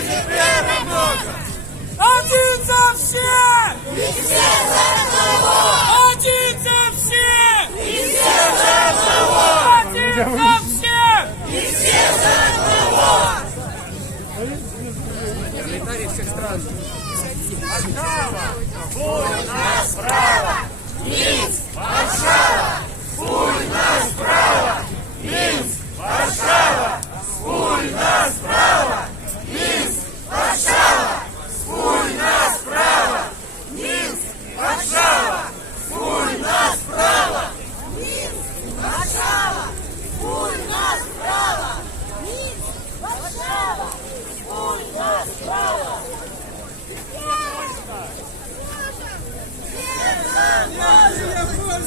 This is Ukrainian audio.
разі перемога! Один за всіх! І все за одного! Один за всіх! І все за одного! Один за всіх! І все за одного! Вольна справа! Мінськ! Варшава! Вольна справа! Мінськ! Варшава! Вольна справа! Мінськ! Варшава! Вольна справа! Мінськ! Варшава! Вольна справа! Мінськ! Варшава! Вольна справа! Мінськ! Варшава! Вольна справа!